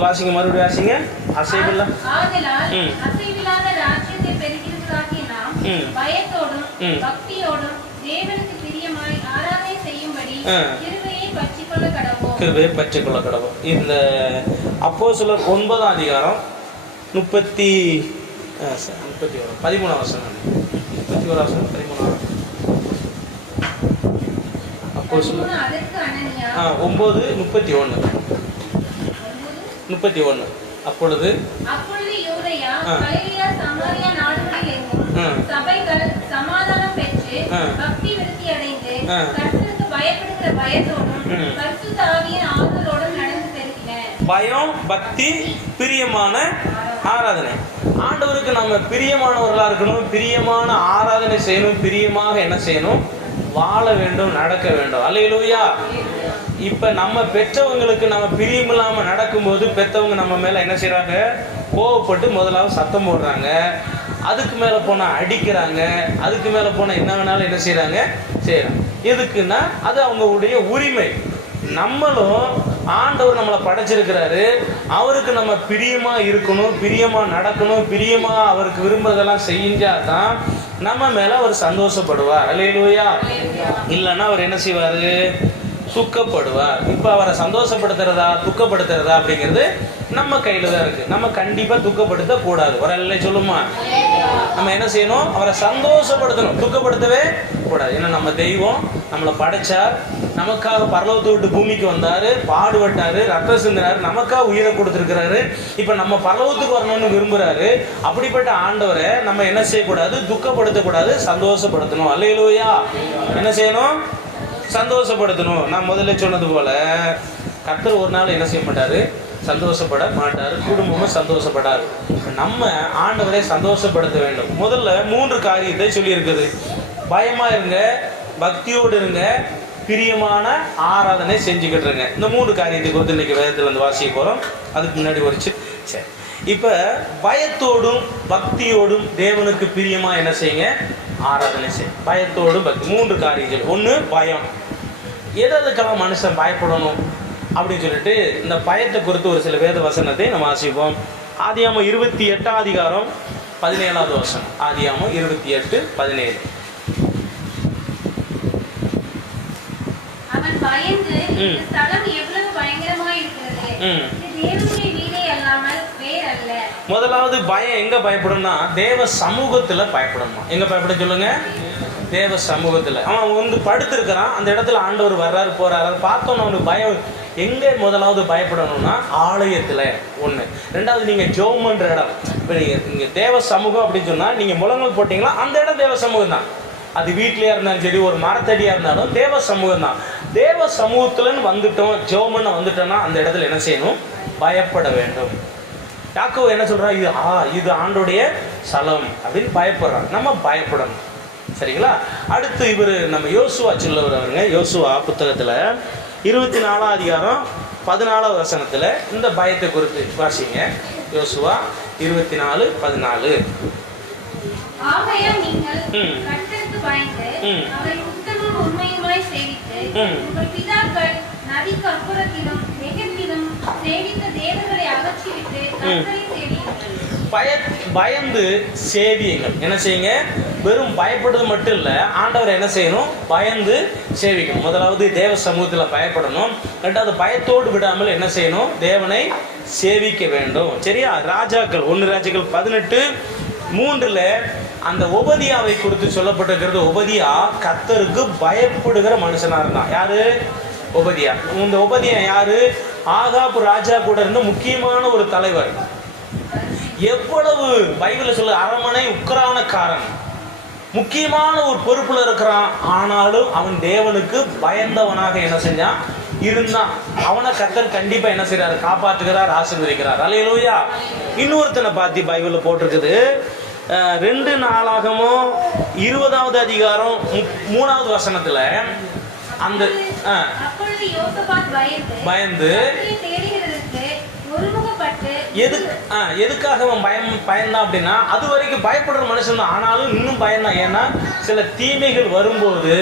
அது வாசிங்க மறுபடியும் வாசிங்க அசைவில்ல ம். பயத்தோடும். பக்தியோடும் தேவனுக்கு பிரியமாய் ஆராதனை செய்யும்படி. கிருபையை பற்றிக்கொள்ள கடவோம் கிருபையை பற்றிக்கொள்ள கடவுள் இந்த அப்போ சிலர் ஒன்பதாம் அதிகாரம் முப்பத்தி முப்பத்தி ஒரு பதிமூணாம் வருஷம் முப்பத்தி ஓராம் வருஷம் பதிமூணாம் அப்போ ஆ ஒம்பது முப்பத்தி ஒன்று. முப்பத்தி ஒன்று அப்பொழுது அப்பொழுது யூதேயா ஆ. கலிலேயா சமாரியா நாடுகளில் எங்கும் ம். சபைகள் சமாதானம் பெற்று ஆ. பக்தி விருத்தி அடைந்து ஆ. கர்த்தருக்கு பயப்படுகிற பயத்தோடும் ம். பரிசுத்த ஆவியின் ஆறுதலோடும் நடந்து பெருகின பயம் பக்தி பிரியமான ஆராதனை ஆண்டவருக்கு நம்ம பிரியமானவர்களா இருக்கணும் பிரியமான ஆராதனை செய்யணும் பிரியமாக என்ன செய்யணும் வாழ வேண்டும் நடக்க வேண்டும் அல்லையிலூயா இப்ப நம்ம பெற்றவங்களுக்கு நம்ம பிரியமில்லாம நடக்கும்போது பெற்றவங்க நம்ம மேல என்ன செய்கிறாங்க கோவப்பட்டு முதலாவது சத்தம் போடுறாங்க. அதுக்கு மேல போனா அடிக்கிறாங்க. அதுக்கு மேல போனா என்ன வேணாலும் என்ன செய்கிறாங்க செய்யறாங்க எதுக்குன்னா அது அவங்களுடைய உரிமை. நம்மளும் ஆண்டவர் நம்மளை படைச்சிருக்கிறாரு. அவருக்கு நம்ம பிரியமா இருக்கணும் பிரியமா நடக்கணும் பிரியமா அவருக்கு விரும்புறதெல்லாம் செஞ்சா தான் நம்ம மேல அவர் சந்தோஷப்படுவார். அல்லையிலூயா இல்லைன்னா அவர் என்ன செய்வாரு? சுக்கப்படுவார் இப்போ அவரை சந்தோஷப்படுத்துறதா துக்கப்படுத்துறதா அப்படிங்கிறது நம்ம கையில் தான் இருக்கு. நம்ம கண்டிப்பாக துக்கப்படுத்த கூடாது. ஒரு அல்ல சொல்லுமா? நம்ம என்ன செய்யணும்? அவரை சந்தோஷப்படுத்தணும். துக்கப்படுத்தவே கூடாது. ஏன்னா நம்ம தெய்வம் நம்மளை படைச்சார். நமக்காக பரலோகத்தை விட்டு பூமிக்கு வந்தார் பாடுபட்டார் ரத்தம் சிந்தினார் நமக்காக உயிரை கொடுத்துருக்கிறாரு. இப்போ நம்ம பரலோகத்துக்கு வரணும்னு விரும்புகிறாரு அப்படிப்பட்ட ஆண்டவரை நம்ம என்ன செய்யக்கூடாது? துக்கப்படுத்தக்கூடாது சந்தோஷப்படுத்தணும். அல்லையிலோயா என்ன செய்யணும்? சந்தோஷப்படுத்தணும். நான் முதல்ல சொன்னது போல கர்த்தர் ஒரு நாள் என்ன செய்ய மாட்டார்? சந்தோஷப்பட மாட்டார். குடும்பமும் சந்தோஷப்படாது. நம்ம ஆண்டவரை சந்தோஷப்படுத்த வேண்டும். முதல்ல மூன்று காரியத்தை சொல்லியிருக்குது. பயமாக இருங்க பக்தியோடு இருங்க பிரியமான ஆராதனை செஞ்சுக்கிட்டு இருங்க இந்த மூன்று காரியத்தை குறித்து இன்னைக்கு வேதத்தில் வந்து வாசிக்க போகிறோம் அதுக்கு முன்னாடி ஒரு சி- சரி இப்போ பயத்தோடும் பக்தியோடும் தேவனுக்கு பிரியமாக என்ன செய்யுங்க? ஆராதனை செய்யும் பயத்தோடும் பக்தி மூன்று காரியங்கள். ஒன்று பயம். எதுக்கெல்லாம் மனுஷன் பயப்படணும் அப்படின்னு சொல்லிட்டு இந்த பயத்தை குறித்து ஒரு சில வேத வசனத்தை நம்ம வாசிப்போம். ஆதியாமம் இருபத்தி எட்டாம் அதிகாரம் பதினேழாவது வருஷம் ஆதியாமம் இருபத்தி எட்டு பதினேழு அவன் பயந்து. இந்த ஸ்தலம் எவ்வளவு பயங்கரமாய் இருக்கிறது? ம். இது தேவனுடைய வீடே அல்லாமல் வேறல்ல. முதலாவது பயம் எங்க பயப்படணும்னா தேவ சமூகத்துல பயப்படணுமா. எங்க பயப்பட சொல்லுங்க? தேவ சமூகத்துல. அவன் வந்து படுத்திருக்கிறான். அந்த இடத்துல ஆண்டவர் வர்றாரு போறாரு. பார்த்தோன்னு அவனுக்கு பயம். எங்க முதலாவது பயப்படணும்னா ஆலயத்துல ஒண்ணு. ரெண்டாவது நீங்க ஜோம் இடம். இப்போ நீங்க நீங்க தேவ சமூகம் அப்படின்னு சொன்னா நீங்க முழங்கல் போட்டீங்களா? அந்த இடம் தேவ சமூகம் தான் அது வீட்லயா இருந்தாலும் சரி ஒரு மரத்தடியா இருந்தாலும் தேவ சமூகம் தான் தேவ சமூகத்துலன்னு வந்துட்டோம் ஜோமன்னு வந்துட்டோம்னா அந்த இடத்துல என்ன செய்யணும்? பயப்பட வேண்டும். யாக்கோ என்ன சொல்றா இது ஆ இது ஆண்டோடைய சலம் அப்படின்னு பயப்படுறான் நம்ம பயப்படணும். சரிங்களா? அடுத்து இவர் நம்ம யோசுவா சொல்லவர் அவருங்க. யோசுவா புத்தகத்துல இருபத்தி நாலாம் அதிகாரம் பதினாலாவது வசனத்துல இந்த பயத்தை குறித்து வாசிங்க. யோசுவா இருபத்தி நாலு பதினாலு ம். ம். ம். உங்கள் பிதாக்கள் நதி அப்புறத்திலும் எகிப்திலும் சேவித்த தேவர்களை அகற்றிவிட்டு கர்த்தரை சேவியுங்கள். பய பயந்து சேவியுங்கள். என்ன செய்யுங்க? வெறும் பயப்படுறது மட்டும் இல்லை ஆண்டவர் என்ன செய்யணும்? பயந்து சேவிக்கணும். முதலாவது தேவ சமூகத்தில் பயப்படணும். ரெண்டாவது பயத்தோடு விடாமல் என்ன செய்யணும்? தேவனை சேவிக்க வேண்டும். சரியா? ராஜாக்கள் ஒன்று ராஜாக்கள் பதினெட்டு மூன்றில் அந்த உபதியாவை குறித்து சொல்லப்பட்டிருக்கிறது. உபதியா கத்தருக்கு பயப்படுகிற மனுஷனாக இருந்தான். யாரு? உபதியா இந்த உபதியா யாரு? ஆகாப் ராஜா கூட இருந்த முக்கியமான ஒரு தலைவர். எவ்வளவு பைபிளில் சொல்ல அரமனை உக்கிரானக்காரன். முக்கியமான ஒரு பொறுப்பில் இருக்கிறான். ஆனாலும் அவன் தேவனுக்கு பயந்தவனாக என்ன செஞ்சான்? இருந்தான். அவனை கத்தர் கண்டிப்பா என்ன செய்றாரு? காப்பாற்றுகிறார் ஆசீர்வதிக்கிறார். அலையலூயா இன்னொருத்தனை பார்த்து பைபிளில் போட்டிருக்குது. ரெண்டு நாளாகமும் இருபதாவது அதிகாரம் மூணாவது வசனத்துல அந்த பயந்து எது எதுக்காக அவன் பயம் பயந்தான் அப்படின்னா அது வரைக்கும் பயப்படுற மனுஷன் தான். ஆனாலும் இன்னும் பயந்தான். ஏன்னா சில தீமைகள் வரும்போது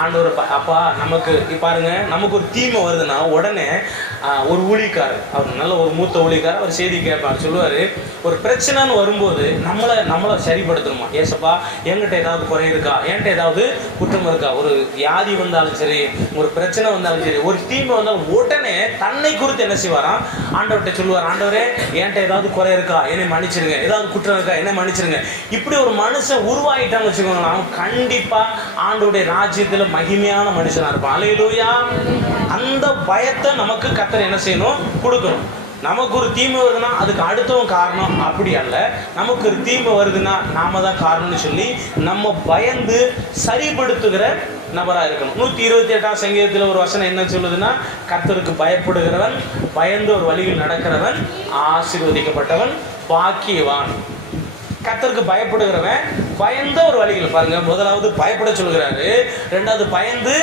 ஆண்டவர் அப்பா நமக்கு பாருங்க நமக்கு ஒரு தீமை வருதுன்னா உடனே ஒரு ஊழிக்காரர் அவர் நல்ல ஒரு மூத்த ஊழிக்காரர் அவர் செய்தி கேட்பார். சொல்லுவார் ஒரு பிரச்சனைன்னு வரும்போது நம்மளை நம்மளை சரிப்படுத்தணுமா? ஏசப்பா என்கிட்ட ஏதாவது குறை இருக்கா? என்கிட்ட ஏதாவது குற்றம் இருக்கா? ஒரு வியாதி வந்தாலும் சரி ஒரு பிரச்சனை வந்தாலும் சரி ஒரு தீமை வந்தாலும் உடனே தன்னை குறித்து என்ன செய்வாராம்? ஆண்டவர்கிட்ட சொல்லுவார் ஆண்டவரே என்கிட்ட ஏதாவது குறை இருக்கா? என்னை மன்னிச்சிருங்க. ஏதாவது குற்றம் இருக்கா? என்னை மன்னிச்சிருங்க. இப்படி ஒரு மனுஷன் உருவாகிட்டான்னு வச்சுக்கோங்களேன். அவன் கண்டிப்பாக ஆண்டவருடைய ராஜ்யத்தில் மகிமையான மனுஷனாக இருப்பான். அலையிலூயா அந்த பயத்தை நமக்கு கத்தர் என்ன செய்யணும்? கொடுக்கணும். நமக்கு ஒரு தீமை வருதுன்னா அதுக்கு அடுத்தவன் காரணம் அப்படி அல்ல. நமக்கு ஒரு தீமை வருதுன்னா நாம தான் காரணம்னு சொல்லி நம்ம பயந்து சரிப்படுத்துகிற நபராக இருக்கணும். நூற்றி இருபத்தி எட்டாம் சங்கீதத்தில் ஒரு வசனம் என்ன சொல்லுதுன்னா கத்தருக்கு பயப்படுகிறவன் பயந்து ஒரு வழியில் நடக்கிறவன் ஆசீர்வதிக்கப்பட்டவன் பாக்கியவான். கத்தருக்கு பயப்படுகிறவன் பயந்த ஒரு வழிகள் பாருங்க முதலாவது பயப்பட சொல்கிறாரு ரெண்டாவது பயந்து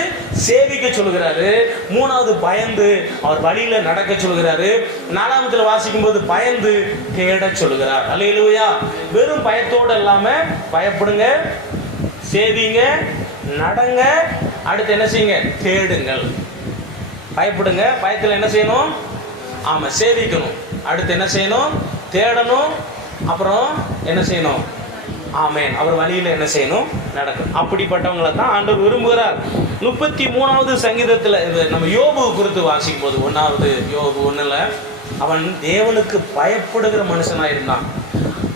சேவிக்க சொல்கிறாரு மூணாவது பயந்து அவர் வழியில நடக்க சொல்கிறாரு நாலாவதுல வாசிக்கும் போது பயந்து தேட சொல்கிறார் அல்லையிலுயா வெறும் பயத்தோடு இல்லாம பயப்படுங்க சேவிங்க நடங்க. அடுத்து என்ன செய்யுங்க? தேடுங்கள். பயப்படுங்க. பயத்தில் என்ன செய்யணும்? ஆமாம் சேவிக்கணும். அடுத்து என்ன செய்யணும்? தேடணும். அப்புறம் என்ன செய்யணும்? ஆமேன். அவர் வழியில் என்ன செய்யணும்? நடக்கும் அப்படிப்பட்டவங்களை தான் ஆண்டவர் விரும்புகிறார். முப்பத்தி மூணாவது சங்கீதத்தில் இது நம்ம யோபு குறித்து வாசிக்கும் போது ஒன்றாவது யோபு ஒன்றில் அவன் தேவனுக்கு பயப்படுகிற மனுஷனாக இருந்தான்.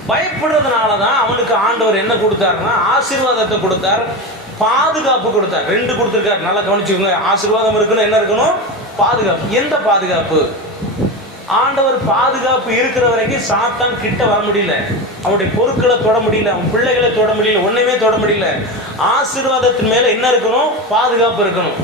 பயப்படுறதுனால தான் அவனுக்கு ஆண்டவர் என்ன கொடுத்தாருன்னா ஆசீர்வாதத்தை கொடுத்தார். பாதுகாப்பு கொடுத்தார். ரெண்டு கொடுத்துருக்காரு. நல்லா கவனிச்சுக்கோங்க. ஆசீர்வாதம் இருக்கணும் என்ன இருக்கணும்? பாதுகாப்பு. எந்த பாதுகாப்பு? ஆண்டவர் பாதுகாப்பு இருக்கிற வரைக்கும் சாத்தான் கிட்ட வர முடியல. அவனுடைய பொருட்களை தொட முடியல. அவன் பிள்ளைகளை தொட முடியல. ஒன்றுமே தொட முடியல. ஆசீர்வாதத்தின் மேலே என்ன இருக்கணும்? பாதுகாப்பு இருக்கணும்.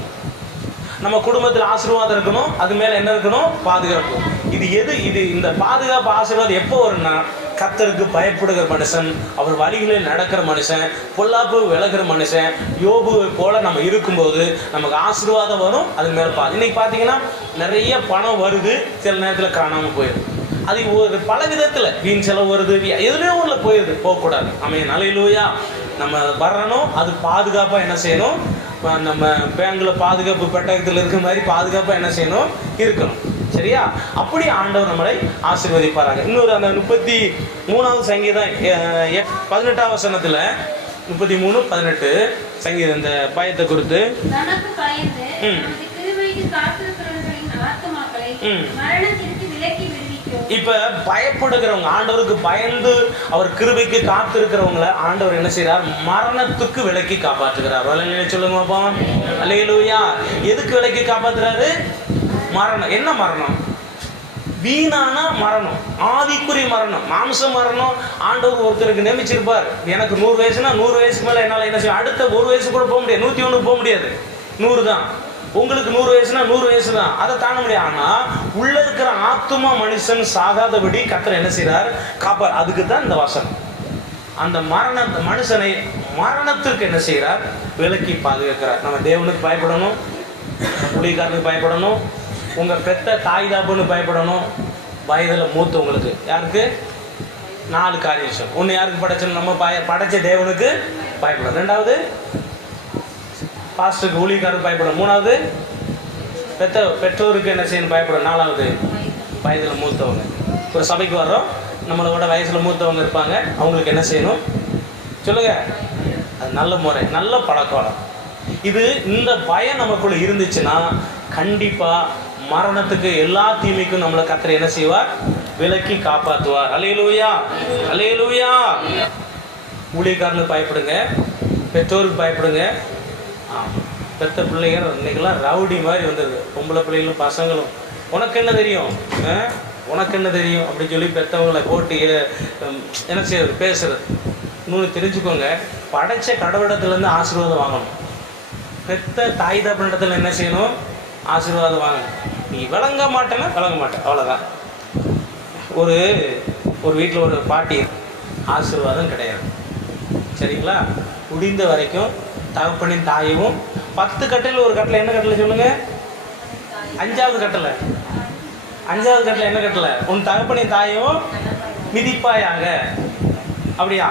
நம்ம குடும்பத்தில் ஆசீர்வாதம் இருக்கணும். அது மேலே என்ன இருக்கணும்? பாதுகாப்பு. இது எது? இது இந்த பாதுகாப்பு ஆசீர்வாதம் எப்போ வரும்னா கத்தருக்கு பயப்படுகிற மனுஷன் அவர் வழிகளில் நடக்கிற மனுஷன் பொல்லாப்பு விலகிற மனுஷன் யோபுவை போல நம்ம இருக்கும்போது நமக்கு ஆசீர்வாதம் வரும் அது மேலே பா இன்றைக்கி பார்த்தீங்கன்னா நிறைய பணம் வருது சில நேரத்தில் காணாமல் போயிடும் அது ஒரு பல விதத்தில் வீண் செலவு வருது எதுலேயோ எதுலையோ ஒன்றுல போயிடுது போகக்கூடாது. அமைய நிலையிலோயா நம்ம வரணும் அது பாதுகாப்பாக என்ன செய்யணும்? நம்ம பேங்கில் பாதுகாப்பு பெட்டகத்தில் இருக்கிற மாதிரி பாதுகாப்பாக என்ன செய்யணும்? இருக்கணும். சரியா? அப்படி ஆண்டவர் நம்மளை ஆசீர்வதிப்பாராங்க இன்னொரு அந்த முப்பத்தி மூணாவது சங்கீதம் பதினெட்டாம் வசனத்தில் முப்பத்தி மூணு பதினெட்டு சங்கீதம் இந்த பயத்தை குறித்து. இப்ப பயப்படுகிறவங்க ஆண்டவருக்கு பயந்து அவர் கிருபைக்கு காத்திருக்கிறவங்கள ஆண்டவர் என்ன செய்றார்? மரணத்துக்கு விலக்கி காப்பாற்றுகிறார். சொல்லுங்க பாப்பா அல்லேலூயா. எதுக்கு விலக்கி காப்பாத்துறாரு? மரணம். என்ன மரணம்? வீணான மரணம். ஆவிக்குரிய மரணம். மாம்ச மரணம். ஆண்டவர் ஒருத்தருக்கு நியமிச்சிருப்பார். எனக்கு நூறு வயசுனா நூறு வயசுக்கு மேலே என்னால் என்ன செய்யும் அடுத்த ஒரு வயசு கூட போக முடியாது. நூற்றி ஒன்று போக முடியாது. நூறு தான். உங்களுக்கு நூறு வயசுனா நூறு வயசு தான். அதை தாண்ட முடியாது. ஆனால் உள்ள இருக்கிற ஆத்துமா மனுஷன் சாகாதபடி கத்தர் என்ன செய்கிறார் காப்பார். அதுக்கு தான் இந்த வசனம். அந்த மரண மனுஷனை மரணத்திற்கு என்ன செய்கிறார் விலக்கி பாதுகாக்கிறார். நம்ம தேவனுக்கு பயப்படணும். புலிகாரனுக்கு பயப்படணும். உங்கள் பெத்த தாய் தாப்புன்னு பயப்படணும். வயதில் மூத்தவங்களுக்கு யாருக்கு? நாலு காரிய விஷயம் ஒன்று யாருக்கு படைச்சோம் நம்ம பய படைச்ச தேவனுக்கு பயப்படும் ரெண்டாவது பாஸ்டருக்கு ஊழியக்காரருக்கு பயப்படும் மூணாவது பெத்த பெற்றோருக்கு என்ன செய்யணும் பயப்படும் நாலாவது வயதில் மூத்தவங்க. ஒரு சபைக்கு வர்றோம். நம்மளை விட வயசில் மூத்தவங்க இருப்பாங்க. அவங்களுக்கு என்ன செய்யணும்? சொல்லுங்க. அது நல்ல முறை நல்ல பழக்க இது இந்த பயம் நமக்குள்ளே இருந்துச்சுன்னா கண்டிப்பாக மரணத்துக்கு எல்லா தீமைக்கும் நம்மளை கத்திர என்ன செய்வார்? விலக்கி காப்பாற்றுவார். அலையலூயா அலையலூயா ஊழியக்காரனுக்கு பயப்படுங்க. பெற்றோருக்கு பயப்படுங்க. பெத்த பிள்ளைங்க இன்னைக்கெல்லாம் ரவுடி மாதிரி வந்தது. பொம்பளை பிள்ளைகளும் பசங்களும். உனக்கு என்ன தெரியும்? ஆ? உனக்கு என்ன தெரியும்? அப்படின்னு சொல்லி பெற்றவங்களை போட்டு என்ன செய்யறது? பேசுறது. இன்னொன்று தெரிஞ்சுக்கோங்க. படைச்ச கடவுளிடத்துலேருந்து ஆசீர்வாதம் வாங்கணும். பெத்த தாய் தப்பினிடத்துல என்ன செய்யணும்? ஆசீர்வாதம் வாங்கணும். நீ விளங்க மாட்டேன்னா விளங்க மாட்டேன். அவ்வளோதான் ஒரு ஒரு வீட்டில் ஒரு பாட்டி ஆசீர்வாதம் கிடையாது. சரிங்களா? முடிந்த வரைக்கும் தகப்பனின் தாயவும் பத்து கட்டையில் ஒரு கட்டில் என்ன கட்டில் சொல்லுங்கள் அஞ்சாவது கட்டளை அஞ்சாவது கட்டளை என்ன கட்டளை உன் தகப்பனின் தாயும் மிதிப்பாயாக. அப்படியா?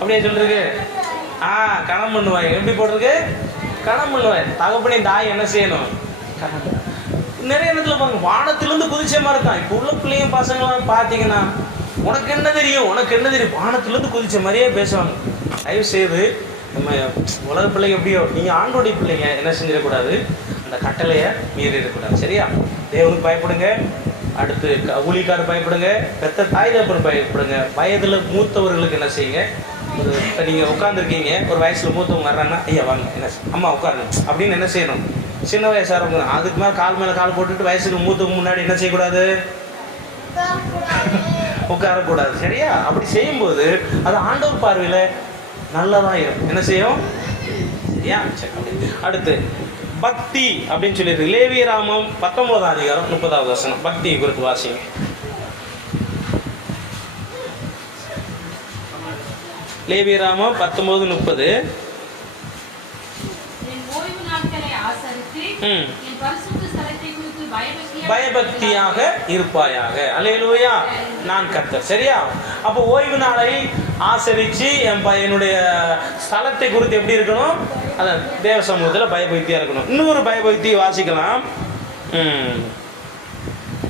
அப்படியா சொல்லிருக்கு ஆ கணம் பண்ணுவாய். எப்படி போட்டிருக்கு? கணம் பண்ணுவாய். தகப்பனின் தாய் என்ன செய்யணும்? கணம். நிறைய இடத்துல பாருங்க வானத்திலேருந்து குதிச்ச மாதிரி தான். இப்போ உள்ள பிள்ளைங்க பசங்களாம் பார்த்தீங்கன்னா உனக்கு என்ன தெரியும்? உனக்கு என்ன தெரியும்? வானத்திலேருந்து குதிச்ச மாதிரியே பேசுவாங்க. தயவு செய்து நம்ம உலக பிள்ளைங்க எப்படியோ நீங்கள் ஆண்டோடைய பிள்ளைங்க என்ன செஞ்சிடக்கூடாது? அந்த கட்டளையை மீறிடக்கூடாது. சரியா? தேவனுக்கு பயப்படுங்க. அடுத்து க- பயப்படுங்க. பெத்த தாய் தப்பர் பயப்படுங்க. வயதில் மூத்தவர்களுக்கு என்ன செய்யுங்க? ஒரு இப்போ நீங்கள் உட்காந்துருக்கீங்க ஒரு வயசில் மூத்தவங்க வர்றாங்கன்னா ஐயா வாங்க என்ன செய்- அம்மா உட்காருங்க. அப்படின்னு என்ன செய்யணும்? சின்ன வயசாகிறவங்க அதுக்கு மேலே கால் மேலே கால் போட்டுட்டு வயசுக்கு மூத்தவங்க முன்னாடி என்ன செய்யக்கூடாது? உட்காரக்கூடாது. சரியா? அப்படி செய்யும்போது அது ஆண்டவர் பார்வையில் நல்லதா இருக்கும். என்ன செய்யும்? சரியா? சரி. அடுத்து பக்தி அப்படின்னு சொல்லியிருக்கு. லேவியராமம் பத்தொன்பதாம் அதிகாரம் முப்பதாவது வசனம். பக்தியை குறித்து வாசிங்க. லேவியராமம் பத்தொன்பது முப்பது என் ஓய்வு நாட்களை ஆசரித்து ம் என் பரிசுத்த ஸ்தலத்தை குறித்து பயபக்தியாக பயபக்தியாக இருப்பாயாக. அல்லேலூயா. நான் கர்த்தர். சரியா? அப்போ ஓய்வு நாளை ஆசரித்து என் ப- என்னுடைய ஸ்தலத்தை குறித்து எப்படி இருக்கணும்? அதான் தேவ சமூகத்தில் பயபக்தியாக இருக்கணும். இன்னொரு பயபக்தி வாசிக்கலாம்.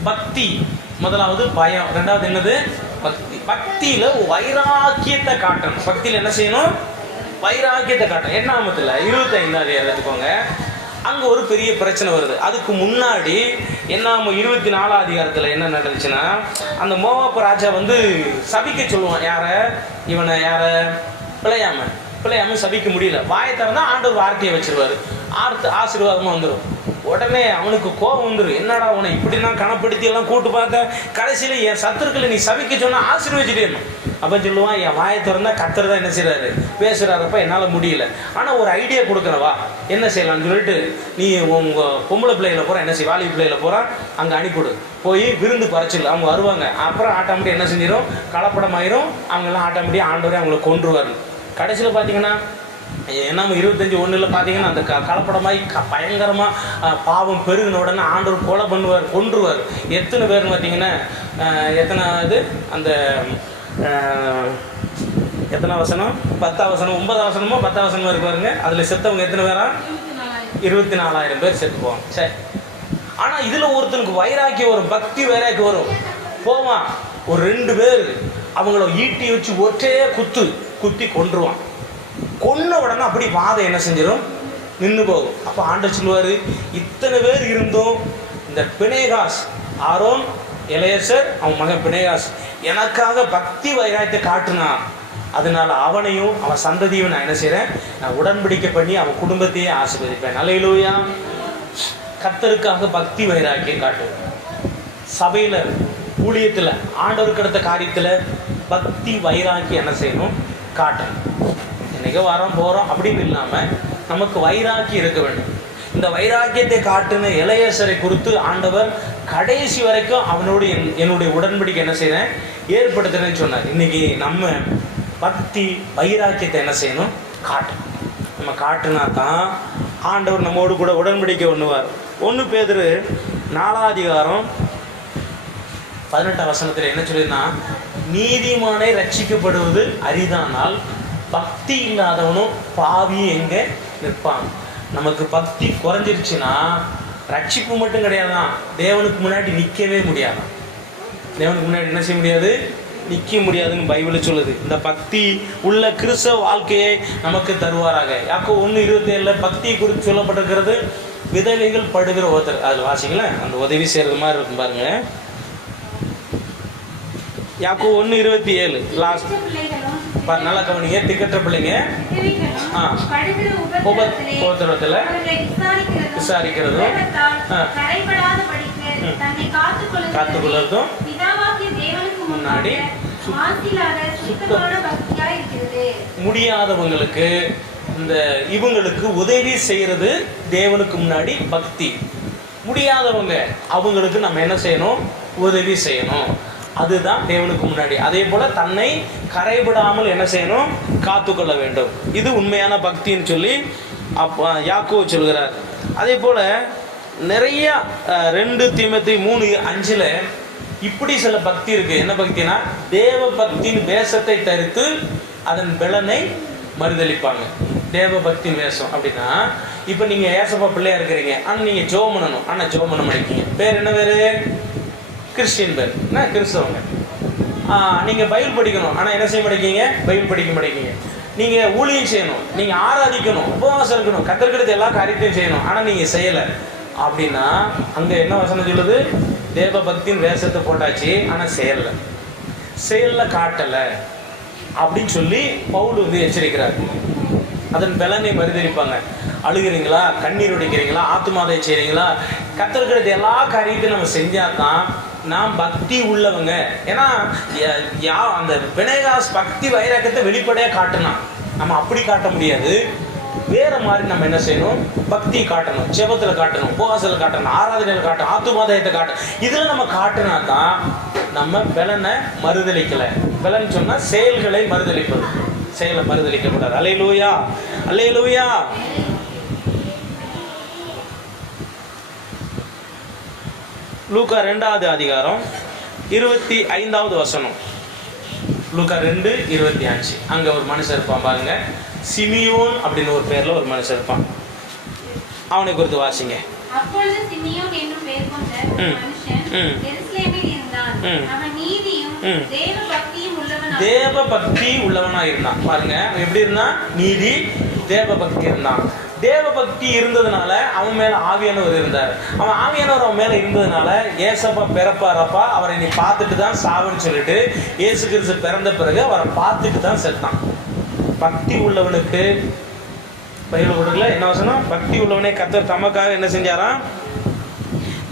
பக்தி. முதலாவது பயம். ரெண்டாவது என்னது? பக்தி. பக்தியில வைராக்கியத்தை காட்டணும். பக்தியில என்ன செய்யணும்? வைராக்கியத்தை காட்டணும். எண்ணாமத்தில் இருபத்தைந்தாவது எடுத்துக்கோங்க அங்கே ஒரு பெரிய பிரச்சனை வருது. அதுக்கு முன்னாடி என்னாம இருபத்தி நாலாம் அதிகாரத்தில் என்ன நடந்துச்சுன்னா அந்த மோவாப்பு ராஜா வந்து சபிக்க சொல்லுவான் யார? இவனை யார? பிழையாம. பிள்ளையாம சபிக்க முடியல. வாயை திறந்தா ஆண்டவர் வார்த்தையை வச்சிருவாரு. ஆர்த்து ஆசீர்வாதமாக வந்துடும் உடனே அவனுக்கு கோபம் வந்துடும் என்னடா உன்னை இப்படி நான் கணப்படுத்தி எல்லாம் கூட்டு பார்த்தேன் கடைசியில் என் சத்துருக்களை நீ சபிக்க சொன்னால் ஆசீர்வதிச்சிட்டேன் அப்போ சொல்லுவான் என் வாயை திறந்தா கத்தர் தான் என்ன செய்கிறாரு பேசுகிறாரப்ப என்னால் முடியல. ஆனால் ஒரு ஐடியா கொடுக்குறவா என்ன செய்யலாம்னு சொல்லிட்டு நீ உங்கள் பொம்பளை பிள்ளைகளை போகிற என்ன செய்ய வாலி பிள்ளைகளை போகிறான் அங்கே அனுப்பிவிடு. போய் விருந்து பறைச்சிடல அவங்க வருவாங்க. அப்புறம் ஆட்டோமேட்டிக் என்ன செஞ்சிடும் கலப்படமாயிரும். அவங்கெல்லாம் ஆட்டோமேட்டிக் ஆண்டவரே அவங்களை கொண்டுருவார் கடைசியில் பார்த்தீங்கன்னா நம்ம இருபத்தஞ்சி ஒன்றில் பார்த்தீங்கன்னா அந்த க கலப்படமாய் க பயங்கரமாக பாவம் பெருகின உடனே ஆண்டவர் கொலை பண்ணுவார் கொன்றுவார். எத்தனை பேர்னு பார்த்தீங்கன்னா எத்தனை இது? அந்த எத்தனை வசனம்? பத்தாம் வசனம் ஒன்பதாம் வசனமோ பத்தாம் வசனமோ இருக்கு பாருங்க. அதில் செத்தவங்க எத்தனை பேரா? இருபத்தி நாலாயிரம் பேர் செத்து போவாங்க. சரி ஆனால் இதில் ஒருத்தனுக்கு வைராக்கியம் வரும் பக்தி வைராக்கியம் வரும். போவான். ஒரு ரெண்டு பேர் அவங்கள ஈட்டி வச்சு ஒற்றையே குத்து குத்தி கொன்றுவான். கொன்ன உடனே அப்படி வாதம் என்ன செஞ்சிடும் நின்று போகும். அப்போ ஆண்டர் சொல்லுவார் இத்தனை பேர் இருந்தும். இந்த பினேகாஸ் ஆரோன் இளையசர் அவன் மகன் பினேகாஸ் எனக்காக பக்தி வைராக்கியத்தை காட்டுனான் அதனால் அவனையும் அவன் சந்ததியும் நான் என்ன செய்கிறேன் நான் உடன்படிக்கை பண்ணி அவன் குடும்பத்தையே ஆசீர்வதிப்பேன். அலையிலூயா கத்தருக்காக பக்தி வைராக்கியம் காட்டுவேன். சபையில் ஊழியத்தில் ஆண்டவருக்கு அடுத்த காரியத்தில் பக்தி வைராக்கி என்ன செய்யணும்? காட்டணும். என்னைக்கோ வரோம் போகிறோம் அப்படின்னு இல்லாமல் நமக்கு வைராக்கி இருக்க வேண்டும். இந்த வைராக்கியத்தை காட்டின இளையசரை குறித்து ஆண்டவர் கடைசி வரைக்கும் அவனோடு என் என்னுடைய உடன்படிக்கை என்ன செய்கிறேன் ஏற்படுத்துறேன்னு சொன்னார். இன்னைக்கு நம்ம பக்தி வைராக்கியத்தை என்ன செய்யணும்? காட்டணும் நம்ம காட்டுனா தான் ஆண்டவர் நம்மோடு கூட உடன்படிக்கை ஒண்ணுவார் ஒன்று பேதரு நாலாதிகாரம் பதினெட்டாம் வசனத்தில் என்ன சொல்லிருந்தா நீதிமானை ரட்சிக்கப்படுவது அரிதானால் பக்தி இல்லாதவனும் பாவியும் எங்கே நிற்பான். நமக்கு பக்தி குறைஞ்சிருச்சுன்னா ரட்சிப்பு மட்டும் கிடையாதான். தேவனுக்கு முன்னாடி நிற்கவே முடியாதான் தேவனுக்கு முன்னாடி என்ன செய்ய முடியாது? நிற்க முடியாதுன்னு பைபிள் சொல்லுது. இந்த பக்தி உள்ள கிறிஸ்தவ வாழ்க்கையை நமக்கு தருவாராக. யாக்கோ ஒன்று இருபத்தி ஏழில் பக்தியை குறித்து சொல்லப்பட்டிருக்கிறது. விதவைகள் படுகிற ஒருத்தர். அதில் வாசிங்களேன் அந்த உதவி செய்கிறது மாதிரி இருக்கும் பாருங்க யாக்கோ ஒன்று இருபத்தி ஏழு லாஸ்ட் பிள்ளைகளும் நல்லா கவனிங்க. திக்கற்ற பிள்ளைங்க ஆ. படுகிற உப- உபத்திரவத்திலே உபத்திரவத்துல அவர்களை விசாரிக்கிறதும் விசாரிக்கிறதும், வேடத்தால் ஆ. கரைபடாதபடிக்கு ம். தன்னை காத்துக்கொள்ளுகிறது காத்துக்கொள்ளுறதும் பிதாவாகிய தேவனுக்கு முன்னாடி முடியாதவங்களுக்கு இந்த இவங்களுக்கு உதவி செய்யறது தேவனுக்கு முன்னாடி பக்தி. முடியாதவங்க அவங்களுக்கு நம்ம என்ன செய்யணும்? உதவி செய்யணும். அதுதான் தேவனுக்கு முன்னாடி. அதே போல தன்னை கரைபடாமல் என்ன செய்யணும்? காத்துக்கொள்ள வேண்டும். இது உண்மையான பக்தின்னு சொல்லி அப்போ யாக்கோ சொல்கிறார். அதே போல நிறைய ரெண்டு தீமத்தி மூணு அஞ்சில் இப்படி சில பக்தி இருக்கு. என்ன பக்தினா? தேவ பக்தியின் வேஷத்தை தரித்து அதன் பலனை மறுதளிப்பாங்க. தேவ பக்தியின் வேஷம் அப்படின்னா இப்போ நீங்கள் ஏசப்பா பிள்ளையா இருக்கிறீங்க. ஆனால் நீங்கள் ஜோம் பண்ணணும் ஜோமனம் ஜோம் பண்ண மாட்டேங்க பேர் என்ன பேர் கிறிஸ்டின் பேர். என்ன? கிறிஸ்தவங்க. நீங்கள் பைபிள் படிக்கணும். ஆனால் என்ன செய்ய மாட்டேங்கிங்க பைபிள் படிக்க மாட்டேங்கிங்க நீங்கள் ஊழியம் செய்யணும். நீங்கள் ஆராதிக்கணும். உபவாசம் இருக்கணும். கத்திருக்கிறது எல்லா காரியத்தையும் செய்யணும். ஆனால் நீங்கள் செய்யலை. அப்படின்னா அங்கே என்ன வசனம் சொல்லுது? தேவ பக்தியின் வேஷத்தை போட்டாச்சு. ஆனால் செய்யல. செயலில் காட்டலை. அப்படின்னு சொல்லி பவுல் வந்து எச்சரிக்கிறார். அதன் பலனை மறுதளிப்பாங்க. அழுகிறீங்களா? கண்ணீர் உடைக்கிறீங்களா? ஆத்துமாதை செய்கிறீங்களா கத்திருக்கிறது எல்லா காரியத்தையும் நம்ம செஞ்சாதான் நாம் பக்தி உள்ளவங்க. ஏன்னா யா அந்த வினயகாஸ் பக்தி வைராக்கத்தை வெளிப்படையாக காட்டணும். நம்ம அப்படி காட்ட முடியாது. வேற மாதிரி நம்ம என்ன செய்யணும்? பக்தி காட்டணும். செபத்தில் காட்டணும். உபவாசத்தில் காட்டணும். ஆராதனையில் காட்டணும். ஆத்துமாதயத்தை காட்டணும். இதில் நம்ம காட்டினா தான் நம்ம பலனை மறுதளிக்கலை. பலன் சொன்னால் செயல்களை மறுதளிப்பது. செயலை மறுதளிக்கக்கூடாது. அலையிலூயா அலையிலூயா லூக்கா ரெண்டாவது அதிகாரம் இருபத்தி ஐந்தாவது வசனம். லூக்கா ரெண்டு இருபத்தி அஞ்சு. அங்க ஒரு மனுஷன் இருப்பான் பாருங்க. சிமியோன் அப்படின்னு ஒரு பேர்ல ஒரு மனுஷன் இருப்பான். அவனை குறித்து வாசிங்க. தேவ பக்தி உள்ளவனா இருந்தான். பாருங்க அவன் எப்படி இருந்தான்? நீதி தேவ பக்தி இருந்தான். தேவ பக்தி இருந்ததுனால அவன் மேலே ஆவியானவர் இருந்தார். அவன் ஆவியானவர் அவன் மேலே இருந்ததுனால ஏசப்பா பிறப்பாரப்பா அவரை நீ பார்த்துட்டு தான் சாவுன்னு சொல்லிட்டு ஏசு கிறிஸ்து பிறந்த பிறகு அவரை பார்த்துட்டு தான் செத்தான். பக்தி உள்ளவனுக்கு பயிர் கொடுக்கல என்ன வசனம்? பக்தி உள்ளவனே கத்தர் தமக்காக என்ன செஞ்சாராம்?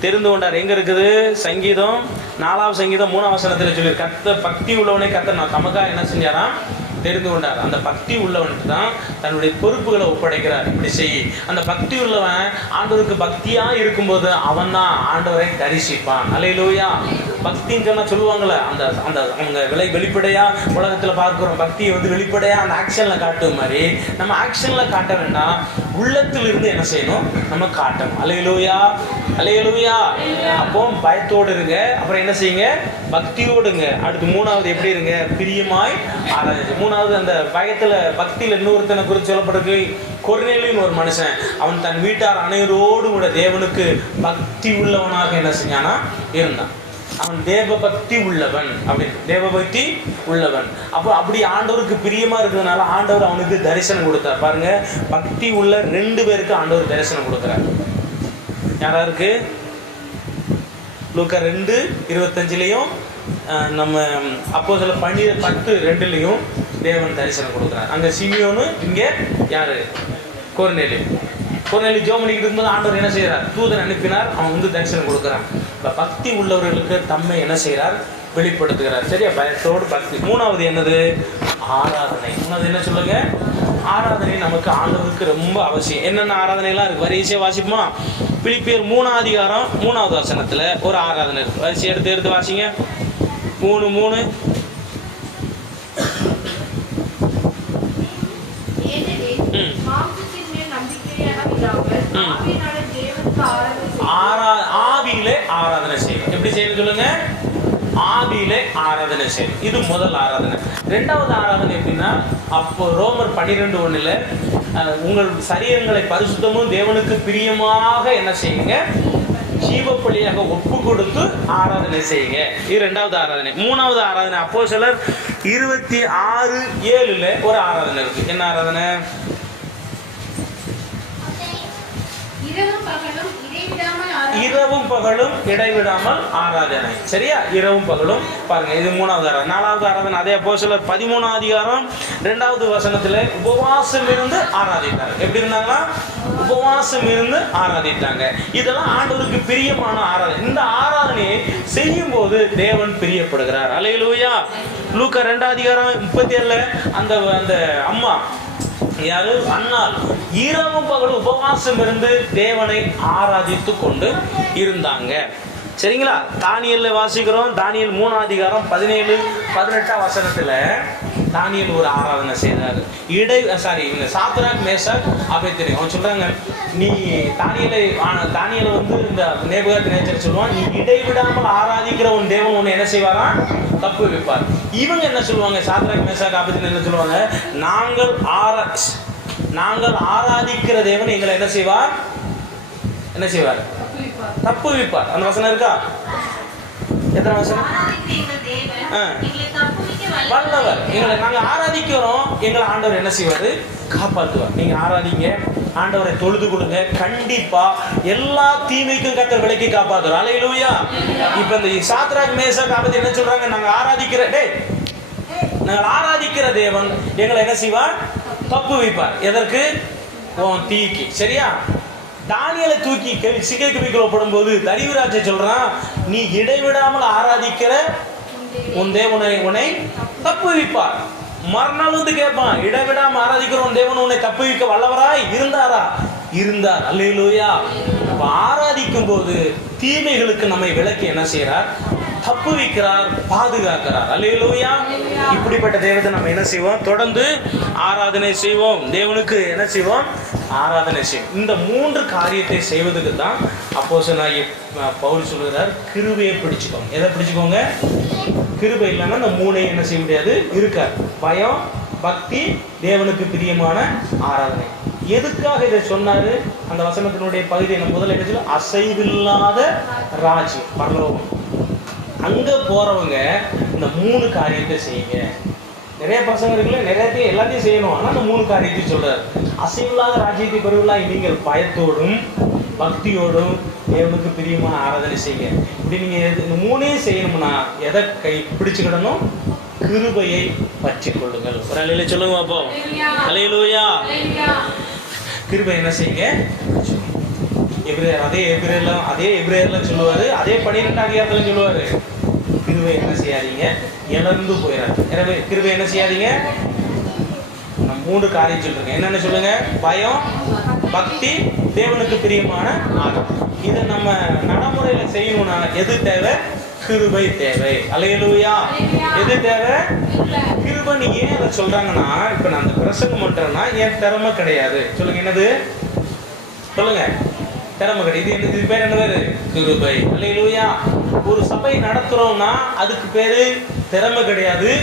தெரிந்து கொண்டார். எங்கே இருக்குது? சங்கீதம் நாலாவது சங்கீதம் மூணாம் வசனத்தில் சொல்லி கத்த பக்தி உள்ளவனே கத்த நான் தமக்காக என்ன செஞ்சாராம்? தெரிந்து கொண்டார். அந்த பக்தி உள்ளவனுக்கு தான் தன்னுடைய பொறுப்புகளை ஒப்படைக்கிறார். இப்படி செய். அந்த பக்தி உள்ளவன் ஆண்டவருக்கு பக்தியாக இருக்கும்போது அவன் தான் ஆண்டவரை தரிசிப்பான். அலையிலோயா பக்தின்னு சொன்னால் சொல்லுவாங்கல்ல அந்த அந்த அவங்க விலை வெளிப்படையா உலகத்தில் பார்க்குற பக்தியை வந்து வெளிப்படையாக அந்த ஆக்ஷனில் காட்டுற மாதிரி நம்ம ஆக்ஷனில் காட்ட வேண்டாம். உள்ளத்தில் இருந்து என்ன செய்யணும்? நம்ம காட்டணும். அலையலூயா அலையலூயா அப்போ பயத்தோடு இருங்க. அப்புறம் என்ன செய்யுங்க? பக்தியோடுங்க அடுத்து மூணாவது எப்படி இருங்க? பிரியமாய் ஆராய்ச்சி மூணாவது அந்த பயத்துல பக்தியில இன்னொருத்தனை குறித்து சொல்லப்பட்டிருக்கு. கொர்நேலின்னு ஒரு மனுஷன். அவன் தன் வீட்டார் அனைவரோடு கூட தேவனுக்கு பக்தி உள்ளவனாக என்ன செஞ்சானா இருந்தான். அவன் தேவ பக்தி உள்ளவன் அப்படின்னு. தேவ பக்தி உள்ளவன். அப்போ அப்படி ஆண்டவருக்கு பிரியமா இருக்கிறதுனால ஆண்டவர் அவனுக்கு தரிசனம் கொடுத்தார். பாருங்க பக்தி உள்ள ரெண்டு பேருக்கு ஆண்டவர் தரிசனம் கொடுக்குறார். யாராருக்கு லூக்கா ரெண்டு இருபத்தஞ்சிலையும் நம்ம அப்போ சில பன்னீர் பத்து ரெண்டுலேயும் தேவன் தரிசனம் கொடுக்குறார். அங்கே சிமியோனு இங்கே யார்? கோர்நெல்லி கோர்நெல்லி ஜோமனிக்கு இருக்கும்போது ஆண்டவர் என்ன செய்கிறார் தூதன் அனுப்பினார் அவன் வந்து தரிசனம் கொடுக்குறான். இப்போ பக்தி உள்ளவர்களுக்கு தம்மை என்ன செய்கிறார் வெளிப்படுத்துகிறார். சரியா? பயத்தோடு பக்தி. மூணாவது என்னது? ஆராதனை. மூணாவது என்ன சொல்லுங்க? ஆராதனை நமக்கு ஆண்டவருக்கு ரொம்ப அவசியம். என்னென்ன ஆராதனைலாம் இருக்குது வரிசையாக வாசிப்போமா? பிலிப்பியர் மூணாவது அதிகாரம் மூணாவது வசனத்தில் ஒரு ஆராதனை இருக்குது வரிசை எடுத்து எடுத்து வாசிங்க. மூணு மூணு ஏனெனில் ம். மாம்சத்தின் மேல் நம்பிக்கையாக இல்லாமல் ம். ஆவியினாலே தேவனுக்கு ஆராதனை செய்ய ஆரா ஆவியிலே ஆராதனை செய்யணும். எப்படி செய்யணும் சொல்லுங்க? ஆவியிலே ஆராதனை செய்யணும். இது முதல் ஆராதனை. ரெண்டாவது ஆராதனை எப்படின்னா அப்போ ரோமர் பன்னிரெண்டு ஒன்றில் உங்கள் சரீரங்களை பரிசுத்தமும் தேவனுக்கு பிரியமாக என்ன செய்யுங்க? ஜீவப்பலியாக ஒப்பு கொடுத்து ஆராதனை செய்யுங்க. இது ரெண்டாவது ஆராதனை. மூணாவது ஆராதனை அப்போ சிலர் இருபத்தி ஆறு ஏழுல ஒரு ஆராதனை இருக்கு. என்ன ஆராதனை? இரவும் பகலும் இடைவிடாமல் ஆராதனை. சரியா? இரவும் பகலும். பாருங்க இது மூணாவது ஆராதனை. நாலாவது ஆராதனை. அதே அப்போ சில பதிமூணாம் அதிகாரம் ரெண்டாவது வசனத்துல உபவாசம் இருந்து ஆராதித்தாங்க எப்படி இருந்தாங்கன்னா? உபவாசம் இருந்து ஆராதித்தாங்க. இதெல்லாம் ஆண்டவருக்கு பிரியமான ஆராதனை. இந்த ஆராதனையை செய்யும் போது தேவன் பிரியப்படுகிறார். அலையிலூயா. லூக்கா ரெண்டாவது அதிகாரம் முப்பத்தி ஏழுல அந்த அந்த அம்மா யாரு? அண்ணால் இரவும் பகலும் உபவாசம் இருந்து தேவனை ஆராதித்து கொண்டு இருந்தாங்க. சரிங்களா? தானியல்ல வாசிக்கிறோம். தானியல் மூணாம் அதிகாரம் பதினேழு பதினெட்டாம் வசனத்துல தானியல் ஒரு ஆராதனை செய்தார். இடை சாரி இவங்க சாத்ராக் மேஷாக் தெரியும் அவன் சொல்றாங்க நீ தானியலை ஆன- தானியலை வந்து இந்த நேபுகாத் நேச்சர் சொல்லுவான். நீ இடைவிடாமல் ஆராதிக்கிற உன் தேவன் உன்னை என்ன செய்வாராம்? தப்பு வைப்பார். இவங்க என்ன சொல்லுவாங்க? சாத்ராக் மேசாக் ஆபத்தின் என்ன சொல்லுவாங்க? நாங்கள் ஆரா நாங்கள் ஆராதிக்கிற தேவன் எங்களை என்ன செய்வார்? என்ன செய்வார்? தப்பு விப்பார். அந்த வசனம் இருக்கா? எத்தனை வசனம்? எங்களை வல்லவர். எங்களை நாங்க ஆராதிக்கிறோம். எங்களை ஆண்டவர் என்ன செய்வார்? காப்பாற்றுவார் நீங்க ஆராதிங்க. ஆண்டவரை தொழுது கொடுங்க கண்டிப்பா எல்லா தீமைக்கும் கத்தர் விலைக்கு காப்பாத்துவார். அலையிலூயா. இப்ப இந்த சாத்ராக் மேசா காப்பத்தி என்ன சொல்றாங்க? நாங்க ஆராதிக்கிற டேய் நாங்கள் ஆராதிக்கிற தேவன் எங்களை என்ன செய்வார்? தப்பு வைப்பார். எதற்கு? தீக்கு. சரியா? தானியலை தூக்கி கெவி- சிகை கவிக்குள்ள போடும்போது தரிவராஜ சொல்றான் நீ இடைவிடாமல் ஆராதிக்கிற உன் தேவனை உன்னை தப்பு வைப்பார் மறுநாள் வந்து கேட்பான் இடைவிடாம ஆராதிக்கிற உன் தேவன் உன்னை தப்பு வைக்க வல்லவராய் இருந்தாரா? இருந்தார். அல்லேலூயா. ஆராதிக்கும் போது தீமைகளுக்கு நம்மை விளக்கி என்ன செய்றார்? தப்பு வைக்கிறார் பாதுகாக்கிறார். அல்லேலூயா. இப்படிப்பட்ட தெய்வத்தை நம்ம என்ன செய்வோம்? தொடர்ந்து ஆராதனை செய்வோம். தேவனுக்கு என்ன செய்வோம்? ஆராதனை செய்வோம். இந்த மூன்று காரியத்தை செய்வதுக்கு தான் அப்போ பவுல் சொல்கிறார் கிருபையை பிடிச்சுக்கோங்க. எதை பிடிச்சுக்கோங்க? கிருபை இல்லைன்னா இந்த மூணையும் என்ன செய்ய முடியாது? இருக்காது. பயம் பக்தி தேவனுக்கு பிரியமான ஆராதனை. எதுக்காக இதை சொன்னாரு? அந்த வசனத்தினுடைய பகுதியை நம்ம முதல்ல என்ன அசைவில்லாத ராஜ்யம் பரலோகம். அங்கே போகிறவங்க இந்த மூணு காரியத்தை செய்யுங்க. நிறைய பசங்க இருக்குல்ல நிறையத்தையும் எல்லாத்தையும் செய்யணும். ஆனால் அந்த மூணு காரியத்தையும் சொல்கிறார் அசைவில்லாத ராஜ்யத்தை பெறுவலாம் நீங்கள் பயத்தோடும் பக்தியோடும் தேவனுக்கு பிரியமாக ஆராதனை செய்யுங்க. இப்படி நீங்கள் இந்த மூணையும் செய்யணும்னா எதை கை பிடிச்சுக்கிடணும்? கிருபையை பற்றி கொள்ளுங்கள் ஒரு அலையில சொல்லுங்க பாப்போம் அலையிலூயா. கிருபை என்ன செய்யுங்க? எப்ரே அதே எபிரேயர்ல அதே எபிரேயர்ல சொல்லுவார். அதே பன்னிரெண்டாம் அதிகாரத்துல சொல்லுவார். கிருபை என்ன செய்யாதீங்க? இழந்து போயிடாது எனவே கிருபை என்ன செய்யாதீங்க? நான் மூன்று காரியம் சொல்றேன் என்னென்ன சொல்லுங்க? பயம் பக்தி தேவனுக்கு பிரியமான ஆகம் இதை நம்ம நடைமுறையில செய்யணும்னா எது தேவை? கிருபை தேவை. அலையலூயா எது தேவை? கிருபை. நீ ஏன் அதை சொல்றாங்கன்னா இப்ப நான் அந்த பிரசங்கம் பண்றேன்னா என் திறமை கிடையாது. சொல்லுங்க என்னது? சொல்லுங்க. திறமை கிடையாது இது என்ன- இது பேர் என்ன பேர் கிருபை. அல்லேலூயா. ஒரு சபை நடத்துகிறோம்னா அதுக்கு பேர் திறமை கிடையாது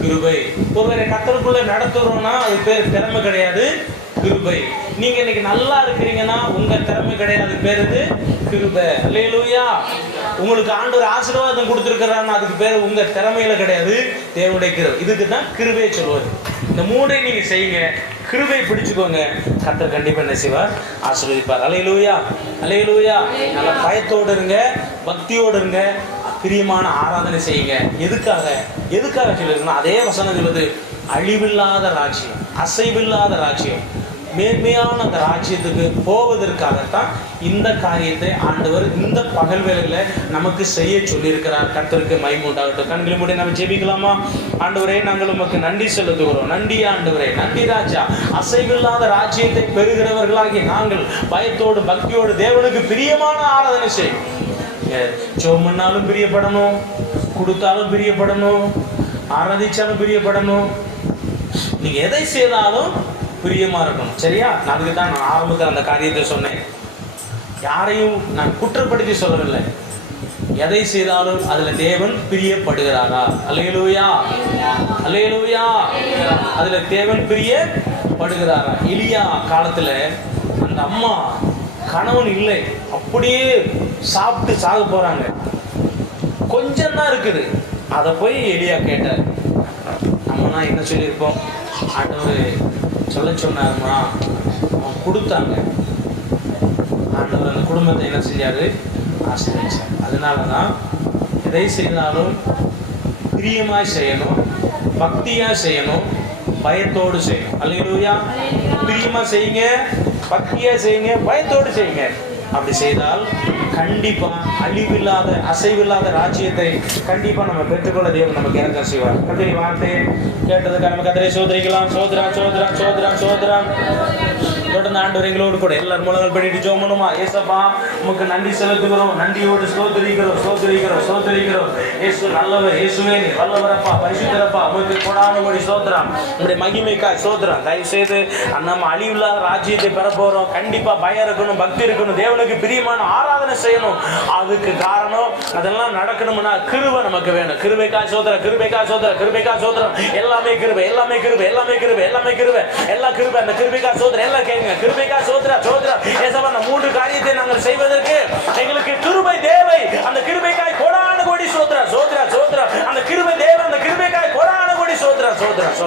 கிருபை. ஒருவரை கத்தருக்குள்ள நடத்துகிறோம்னா அது பேர் திறமை கிடையாது கிருபை. நீங்கள் இன்னைக்கு நல்லா இருக்கிறீங்கன்னா உங்கள் திறமை கிடையாது பேர் இது கிருபை. அல்லேலூயா. உங்களுக்கு ஆண்டவர் ஆசீர்வாதம் கொடுத்துருக்கிறான்னு அதுக்கு பேர் உங்கள் திறமையில கிடையாது தேவனுடைய கிருபை. இதுக்கு தான் கிருபையை சொல்லுவது. இந்த மூன்றை நீங்க செய்யுங்க. கிருபை பிடிச்சுக்கோங்க. கத்தர் கண்டிப்பா என்ன செய்வார். ஆசீர்வதிப்பார். அலையலூயா அலையலூயா நல்ல பயத்தோடு இருங்க. பக்தியோடு இருங்க. பிரியமான ஆராதனை செய்யுங்க. எதுக்காக? எதுக்காக சொல்லியிருக்குன்னா அதே வசனம் சொல்லுது. அழிவில்லாத ராஜ்யம் அசைவில்லாத ராஜ்யம். மேன்மையான அந்த ராஜ்யத்துக்கு போவதற்காகத்தான் இந்த காரியத்தை ஆண்டவர் இந்த பகல் வேலையில் நமக்கு செய்ய சொல்லியிருக்கிறார். கத்தருக்கு மகிமை கண்களை மூடி நம்ம ஜெபிக்கலாமா? ஆண்டவரே நாங்கள் உமக்கு நன்றி செலுத்துகிறோம். நன்றி ஆண்டவரே நன்றி ராஜா. அசைவில்லாத ராஜ்யத்தை பெறுகிறவர்களாகி நாங்கள் பயத்தோடு பக்தியோடு தேவனுக்கு பிரியமான ஆராதனை செய்யும் சோமன்னாலும் பிரியப்படணும் கொடுத்தாலும் பிரியப்படணும் ஆராதிச்சாலும் பிரியப்படணும். நீங்க எதை செய்தாலும் பிரியமாக இருக்கணும். சரியா? நான் அதுக்கு தான் நான் ஆரம்பத்தில் அந்த காரியத்தை சொன்னேன். யாரையும் நான் குற்றப்படுத்தி சொல்லவில்லை. எதை செய்தாலும் அதில் தேவன் பிரியப்படுகிறாரா? அலையலூயா அலையலூயா அதில் தேவன் பிரியப்படுகிறாரா? எலியா காலத்தில் அந்த அம்மா கணவன் இல்லை. அப்படியே சாப்பிட்டு சாக போகிறாங்க கொஞ்சம் தான் இருக்குது. அதை போய் எலியா கேட்டார். நம்மனா என்ன சொல்லியிருப்போம்? ஆண்டவர் சொல்ல சொன்னாருமா? அவன் கொடுத்தாங்க. ஆண்டவர் அந்த குடும்பத்தை என்ன செஞ்சாரு? ஆசீர்வதிச்சார். அதனால தான் எதை செய்தாலும் பிரியமாய் செய்யணும் பக்தியா செய்யணும் பயத்தோடு செய்யணும். அல்லேலூயா. பிரியமா செய்யுங்க பக்தியா செய்யுங்க பயத்தோடு செய்யுங்க. அப்படி செய்தால் கண்டிப்பா அழிவில்லாத அசைவில்லாத ராஜ்யத்தை கண்டிப்பா நம்ம பெற்றுக்கொள்ள தேவன் நமக்கு இறங்க செய்வார். கத்திரி வார்த்தை கேட்டதுக்கு நம்ம கத்திரை சோதரிக்கலாம். சோதரா சோதரா சோதரா சோதரா. தொடர்ந்து ஆண்டவர் எங்களோடு கூட எல்லார் மூலங்கள் பண்ணிட்டு ஜோ மூலமா ஏசப்பா உமக்கு நன்றி செலுத்துகிறோம். நன்றியோடு சோதரிக்கிறோம் சோதரிக்கிறோம் சோதரிக்கிறோம் இயேசு நல்லவர் இயேசுவே நீ வல்லவரப்பா பரிசுத்தரப்பா. உமக்கு கொடான மொழி சோதரம் உங்களுடைய மகிமைக்கா சோதரம் தயவு செய்து நம்ம அழிவில்லாத ராஜ்யத்தை பெற போறோம். கண்டிப்பா பயம் இருக்கணும் பக்தி இருக்கணும் தேவனுக்கு பிரியமான ஆராதனை செய்யணும். அதுக்கு காரணம் அதெல்லாம் நடக்கணும்னா கிருபை நமக்கு வேணும். கிருபைக்கா சோதர கிருபைக்கா சோதர கிருபைக்கா சோதரம் எல்லாமே கிருபை எல்லாமே கிருபை எல்லாமே கிருபை எல்லாமே கிருபை. எல்லா கிருபை அந்த கிருபைக்கா சோதரம் எல்லாம் செய்யுங்க. கிருபைக்கா சோத்ரா சோத்ரா ஏசப்பா அந்த மூன்று காரியத்தை நாங்கள் செய்வதற்கு எங்களுக்கு கிருபை தேவை. அந்த கிருபைக்காய் கோடான கோடி சோத்ரா சோத்ரா சோத்ரா அந்த கிருபை தேவை அந்த கிருபைக்காய் கோடான கோடி சோத்ரா சோத்ரா சோத்ரா